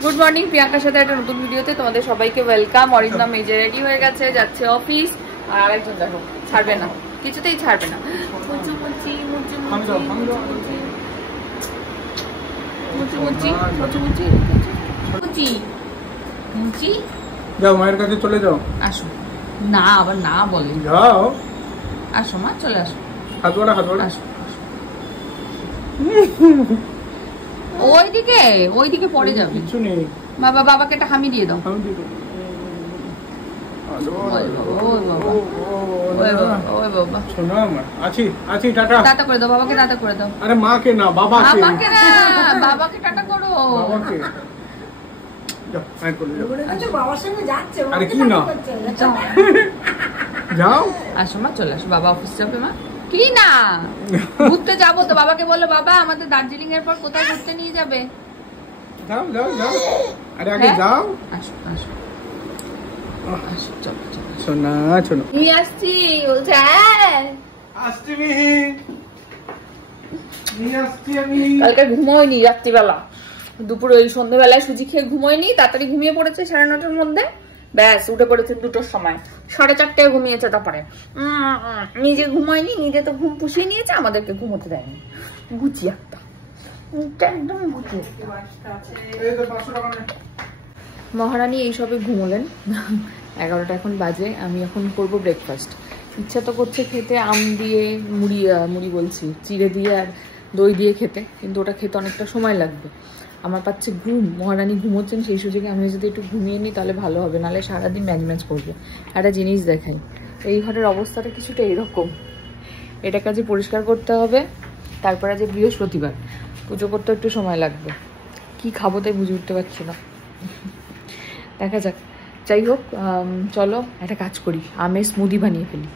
Good morning, প্রিয়াঙ্কার সাথে একটা নতুন ভিডিওতে তোমাদের সবাইকে ওয়েলকাম। অরিন্দম এই যে রেডি হয়ে গেছে, যাচ্ছে অফিস। আর আরেকজন দেখো ছাড়বে না, কিছুতেই ছাড়বে না। মুচি মুচি মুচি মুচি মুচি মুচি মুচি মুচি মুচি। যাও মায়ের কাছে চলে যাও। আসো না, আবার না বলে। যাও, আসো মা, চলে আসো। হাত বাড়া, হাত বাড়া। আসো ওইদিকে পড়ে যাবে, কিছু নেই। বাবাকে একটা হামি দিয়ে দাও। টাটা করে দাও বাবাকে, টাটা করে দাও। আরে মাকে না, বাবাকে। বাবাকে টাটা করো। বাবাকে বাবার সঙ্গে যাচ্ছে। আরে কি না, যাও। আসো মা, চলে আসো। বাবা অফিস যাবে মা। কি না, ঘুরতে যাবো তো। বাবাকে বললো বাবা আমাদের দার্জিলিং এর পর কোথায় ঘুরতে নিয়ে যাবে। যাও যাও যাও, আরে আগে যাও। আসো আসো আসো, চলো চলো। শোনা শোনো, নিয়ে আসছি বলছে। আসছি নিয়ে আসছি আমি। কালকে ঘুমোয়নি রাত্রিবেলা, দুপুরে ওই সন্ধ্যাবেলায় সুজি খেয়ে ঘুমোয়নি, তাড়াতাড়ি ঘুমিয়ে পড়েছে 9:30টার মধ্যে। ব্যাস উঠে পড়েছে 2টোর সময়, 4:30টায় ঘুমিয়েছে। তারপরে নিজে ঘুমায়নি, নিজে তো ঘুম পুষিয়ে নিয়েছে, আমাদেরকে ঘুমোতে দেয়নি। গুচি একটা, একদম গুচি। মহারানী এইসবে ঘুমোলেন। 11টা এখন বাজে। আমি এখন করবো ব্রেকফাস্ট। ইচ্ছা তো করছে খেতে আম দিয়ে মুড়ি বলছি, চিড়ে দিয়ে আর দই দিয়ে খেতে, কিন্তু ওটা খেতে অনেকটা সময় লাগবে। আমার পাচ্ছে ঘুম, মহারানী ঘুমোচ্ছেন, সেই সুযোগে আমি যদি একটু ঘুমিয়ে নিই তাহলে ভালো হবে, নাহলে সারাদিন ম্যাজ করবে। একটা জিনিস দেখাই, এই ঘরের অবস্থাটা কিছুটা এইরকম। এটা কাজে পরিষ্কার করতে হবে। তারপরে যে বৃহস্পতিবার, পুজো করতে একটু সময় লাগবে। কি খাবো তাই বুঝে উঠতে পারছি না, দেখা যাক। যাই হোক, চলো একটা কাজ করি, আমের স্মুদি বানিয়ে ফেলি।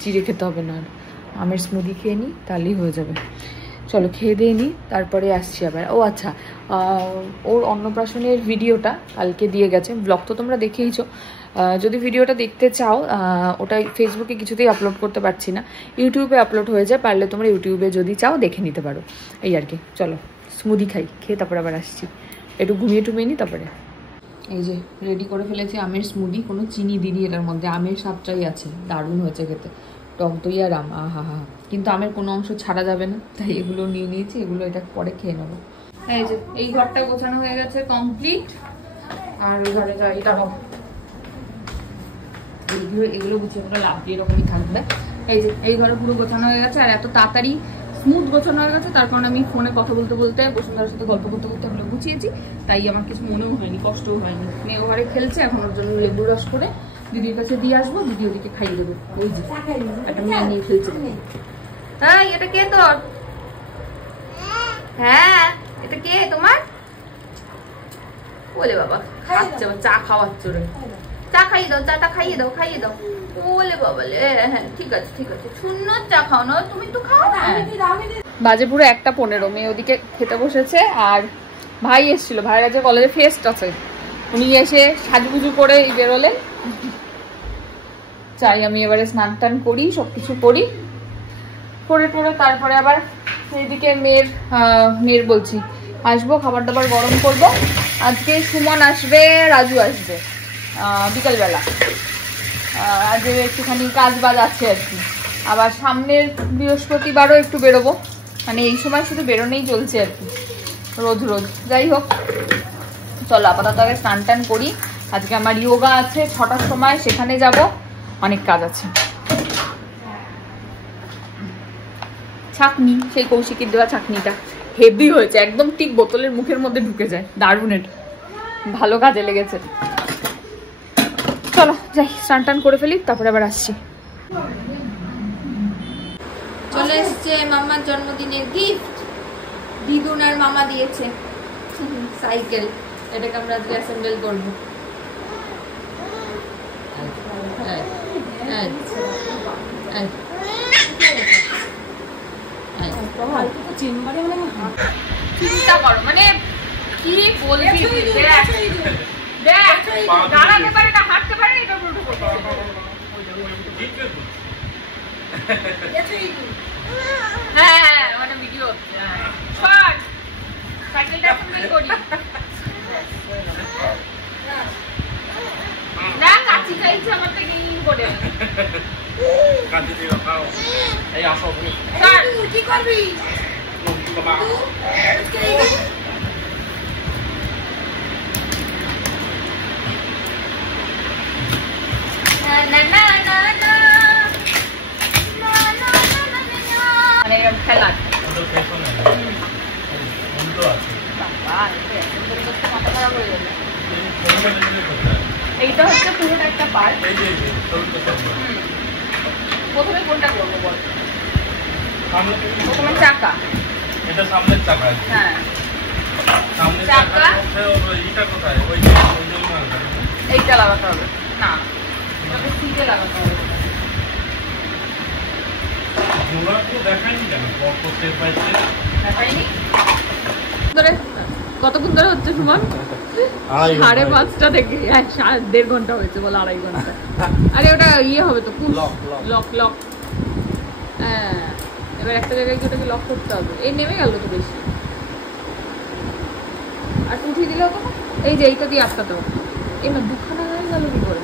চিড়ে খেতে হবে না, আর আমের স্মুদি খেয়ে নিই, তাহলেই হয়ে যাবে। চলো খেয়ে দিয়ে নিই, তারপরে আসছি আবার। ও আচ্ছা, ওর অন্নপ্রাশনের ভিডিওটা কালকে দিয়ে গেছে, ব্লগ তো তোমরা দেখেইছো। যদি ভিডিওটা দেখতে চাও, ওটা ফেসবুকে কিছুতেই আপলোড করতে পারছি না, ইউটিউবে আপলোড হয়ে যায়। পারলে তোমরা ইউটিউবে যদি চাও দেখে নিতে পারো, এই আর কি। চলো স্মুদি খাই, খেয়ে তারপরে আবার আসছি। একটু ঘুমিয়ে টুমিয়ে নিই তারপরে। এই যে রেডি করে ফেলেছি আমের স্মুদি, কোনো চিনি দিদি এটার মধ্যে, আমের স্বাদটাই আছে, দারুণ হয়েছে খেতে। টক দই আর আম, আহা হা। কিন্তু আমের কোনো অংশ ছাড়া যাবে না, তাই এগুলো নিয়ে নিয়েছি, এগুলো এটা পরে খেয়ে নেবো। এই যে এই ঘরটা গোছানো হয়ে গেছে কমপ্লিট। আর ওই ঘরে যাই, দাঁড়াও, এগুলো গুছিয়ে পুরো লাভ দিয়ে এরকমই থাকবে। এই যে এই ঘরে পুরো গোছানো হয়ে গেছে, আর এত তাড়াতাড়ি স্মুথ গোছানো হয়ে গেছে, তার কারণে আমি ফোনে কথা বলতে বলতে বসুন্ধরার সাথে গল্প করতে করতে এগুলো গুছিয়েছি, তাই আমার কিছু মনেও হয়নি, কষ্টও হয়নি। মেয়ে ঘরে খেলছে, এখন ওর জন্য লেবু রস করে দিদির কাছে দিয়ে আসবো, দিদি ওদিকে খাইয়ে দেবো। ওই যে একটা মেয়ে নিয়ে খেলছে। তাই এটা কে তোর? হ্যাঁ এটা কে তোমার? বলে বাবা খাচ্ছে, চা খাওয়াচ্ছ রে, চা খাইয়ে দাও, চাটা খাইয়ে দাও, খাইয়ে দাও। বলে বাবা লে, হ্যাঁ ঠিক আছে ঠিক আছে, শূন্য চা খাও না তুমি, তো খাও না। বাজে পুরো 1:15, মেয়ে ওদিকে খেতে বসেছে। আর ভাই এসেছিল, ভাইয়ের আজকে কলেজে ফেস্ট আছে, উনি এসে সাজুগুজু করে বেরোলেন। চাই আমি এবারে স্নান টান করি, সবকিছু করি, করে টোরে তারপরে আবার এইদিকে মেয়ের বলছি আসবো, খাবার দাবার গরম করব। আজকে সুমন আসবে, রাজু আসবে বিকালবেলা। আজ একটুখানি কাজ বাজ আছে আর কি। আবার সামনের বৃহস্পতিবারও একটু বেরোবো, মানে এই সময় শুধু বেরোনেই চলছে আর কি, রোজ রোজ। যাই হোক চলো আপাতত আগে স্নান টান করি। আজকে আমার যোগা আছে 6টার সময়, সেখানে যাব, অনেক কাজ আছে। ছাকনি, সেই কৌশিকের দেওয়া ছাকনিটা হেভি হয়েছে, একদম ঠিক বোতলের মুখের মধ্যে ঢুকে যায়, দারুণ, এটা ভালো কাজে লেগেছে। চলো যাই, স্নান টান করে ফেলি, তারপরে আবার আসছি। চলে এসছে মামার জন্মদিনের গিফট, দিদুন আর মামা দিয়েছে সাইকেল। এটাকে আমরা আজকে অ্যাসেম্বল করবো। চিন্তা করো, মানে কি বলবি, দাঁড়াতে পারে না, হাঁটতে পারে না, এটা উল্টো করতে হ্যাঁ মানে ভিডিও শর্ট সাইকেলটা করি। কি করবি? মানে এরকম খেলা এইটা হচ্ছে পুরোটা একটা পার্ক। প্রথমে কোনটা করবো বল? প্রথমে চাকা। এটা সামনের চাকা। হ্যাঁ সামনের চাকা এইটা কোথায়? ওই এইটা লাগাতে হবে না, এটা সিটে লাগাতে হবে। দেখায়নি কেন? দেখায়নি কতক্ষণ ধরে হচ্ছে সুমন? 5:30 থেকে 1.5 ঘন্টা হয়েছে বলে 2.5 ঘন্টা। আরে ওটা ইয়ে হবে তো লক লক। হ্যাঁ এবার একটা জায়গায় ওটাকে লক করতে হবে। এই নেমে গেল তো বেশি, আর উঠিয়ে দিলেও তো এই যে এইটা দিয়ে আটকাতে হবে। এই না দুখানা হয়ে গেল কি করে?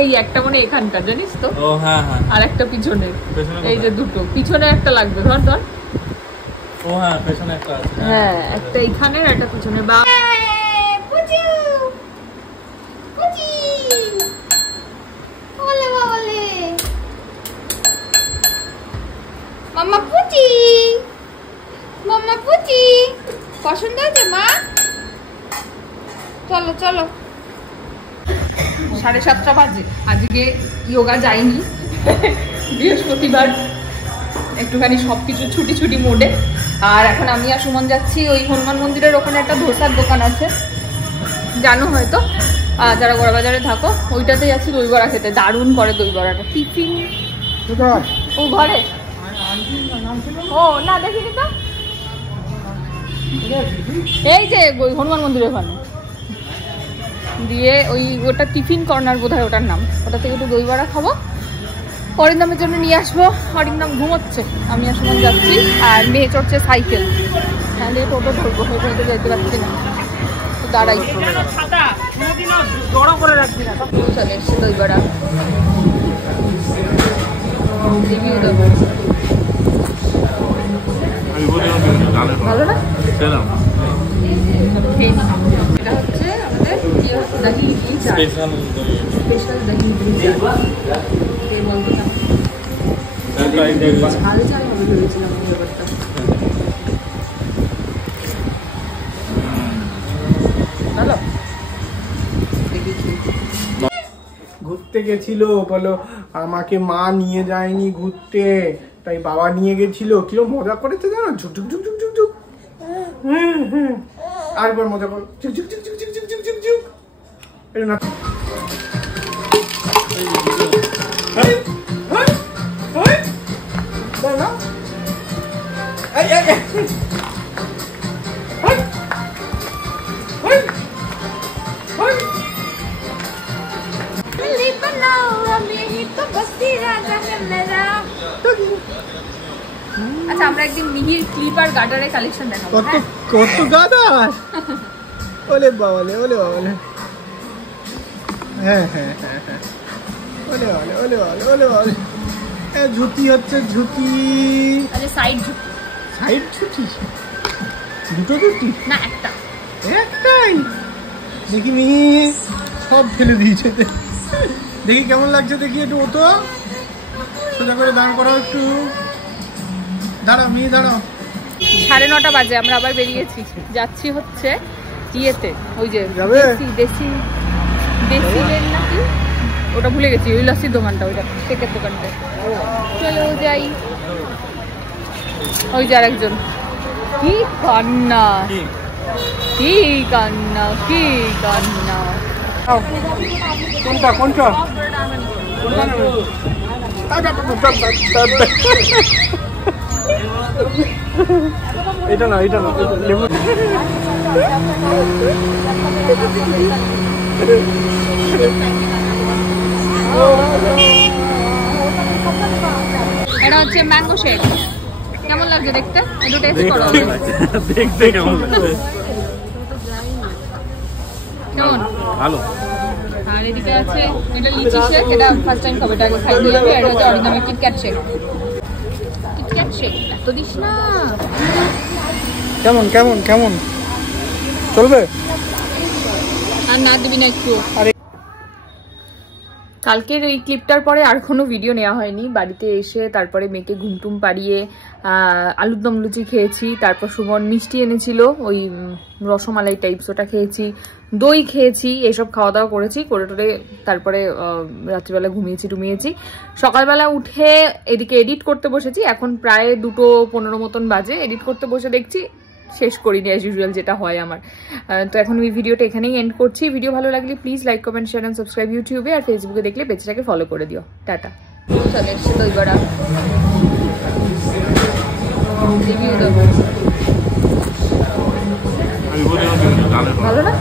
এই একটা মানে এখানকার জানিস তো। ও হ্যাঁ হ্যাঁ। আর একটা পিছনে, এই যে দুটো পিছনে একটা লাগবে। ধর ধর। ও হ্যাঁ পেছনে একটা আছে। হ্যাঁ একটা এখানে আর একটা পিছনে। বা পুচু পুচি ওলে ওলে মাম্মা পুচি মাম্মা পুচি পছন্দ হয়েছে মা? চলো চলো। 7:30 বাজে। আজকে যোগা যাইনি, বৃহস্পতিবার, একটুখানি সবকিছু ছুটি ছুটি মোডে। আর এখন আমি আর সুমন যাচ্ছি ওই হনুমান মন্দিরের ওখানে একটা ধোসার দোকান আছে, জানো হয়তো যারা বড়বাজারে থাকো, ওইটাতে যাচ্ছি দই বড়া খেতে। দারুণ করে দই বড়াটা। টিফিন ও ঘরে। ও না দেখিনি তো। এই যে ওই হনুমান মন্দিরের ওখানে দিয়ে ওটা টিফিন কর্নার বোধ হয় ওটার নাম। ওটা থেকে একটু দই বড়া খাবো, অরিন্দমের জন্য নিয়ে আসবো। অরিন্দম ঘুমোচ্ছে, আমি আর সুমন যাচ্ছি। আর মেয়ে চড়ছে সাইকেল, তাহলে টোটো ধরবো, হেঁটে যেতে পারছি না তো দাঁড়াই। চলে এসছে দই বড়া, রিভিউ দেবো। ভালো না? এটা হচ্ছে আমাদের দহি ইডলি চাট, স্পেশাল দহি ইডলি চাট। ঝাল ঝাল হবে ভেবেছিলাম ব্যাপারটা। ভালো। ঘুরতে গেছিল বলো, আমাকে মা নিয়ে যায়নি ঘুরতে, তাই বাবা নিয়ে গেছিল। কিরকম মজা করেছে জানো? ঝুক ঝুক ঝুক ঝুক ঝুক ঝুক। আরেকবার মজা করো। ঝুক ঝুক ঝুক ঝুক ঝুক ঝুক ঝুক ঝুক ঝুক। এটা না আচ্ছা আমরা একদিন মিহির ক্লিপ আর গার্ডারের কালেকশন দেখাবো। কত গাদার! ওলে বাবালে ওলে বাবালে। হ্যাঁ হ্যাঁ হ্যাঁ হ্যাঁ ওলে বাবালে ওলে বাবালে ওলে বাবালে। ঝুঁকি হচ্ছে ঝুঁকি। আচ্ছা সাইড ঝুঁকি। সাইড ঝুঁকি? দুটো ঝুঁকি না একটা? একটাই। দেখি মিহি সব ফেলে দিয়েছে। দেখি কেমন লাগছে, দেখি একটু। ও তো সোজা করে দাঁড় করাও একটু। দাঁড়াও মিহি দাঁড়াও। 9:30 বাজে, আমরা আবার বেরিয়েছি, যাচ্ছি হচ্ছে ইয়েতে, ওই যে দেশি লেন নাকি ওটা ভুলে গেছি, ওই লস্যির দোকানটা, ওইটা কেকের দোকানটা। চলো যাই। ওই যে আরেকজন। কি কান্না কি কান্না কি কান্না। কোনটা কোনটা? এটা না এটা না, লেবু। এটা হচ্ছে ম্যাঙ্গো শেক। কেমন লাগছে দেখতে? একটু টেস্ট করো। দেখতে কেমন লাগছে? কেমন? ভালো। আর এদিকে আছে এটা লিচি শেক, এটা ফার্স্ট টাইম খাবো, এটা আগে খাই দিয়ে হবে। এটা হচ্ছে original KitKat shake. KitKat shake এত দিস না। কেমন কেমন কেমন চলবে? আর না দিবি না একটু? কালকের এই ক্লিপটার পরে আর কোনো ভিডিও নেওয়া হয়নি। বাড়িতে এসে তারপরে মেয়েকে ঘুমটুম পাড়িয়ে আলুর দম লুচি খেয়েছি, তারপর সুমন মিষ্টি এনেছিল ওই রসমালাই টাইপস, ওটা খেয়েছি, দই খেয়েছি, এসব খাওয়া দাওয়া করেছি করে টোরে তারপরে রাত্রিবেলা ঘুমিয়েছি। সকালবেলা উঠে এদিকে এডিট করতে বসেছি, এখন প্রায় 2:15 মতন বাজে। এডিট করতে বসে দেখছি শেষ করিনি অ্যাজ ইউজুয়াল, যেটা হয় আমার। তো এখন এই ভিডিওটা এখানেই এন্ড করছি। ভিডিও ভালো লাগলে please like comment share and subscribe ইউটিউবে, আর ফেসবুকে দেখলে পেজটাকে ফলো করে দিও। টাটা। চলে এসছে দইবড়া, রিভিউ দেবো। ভালো না?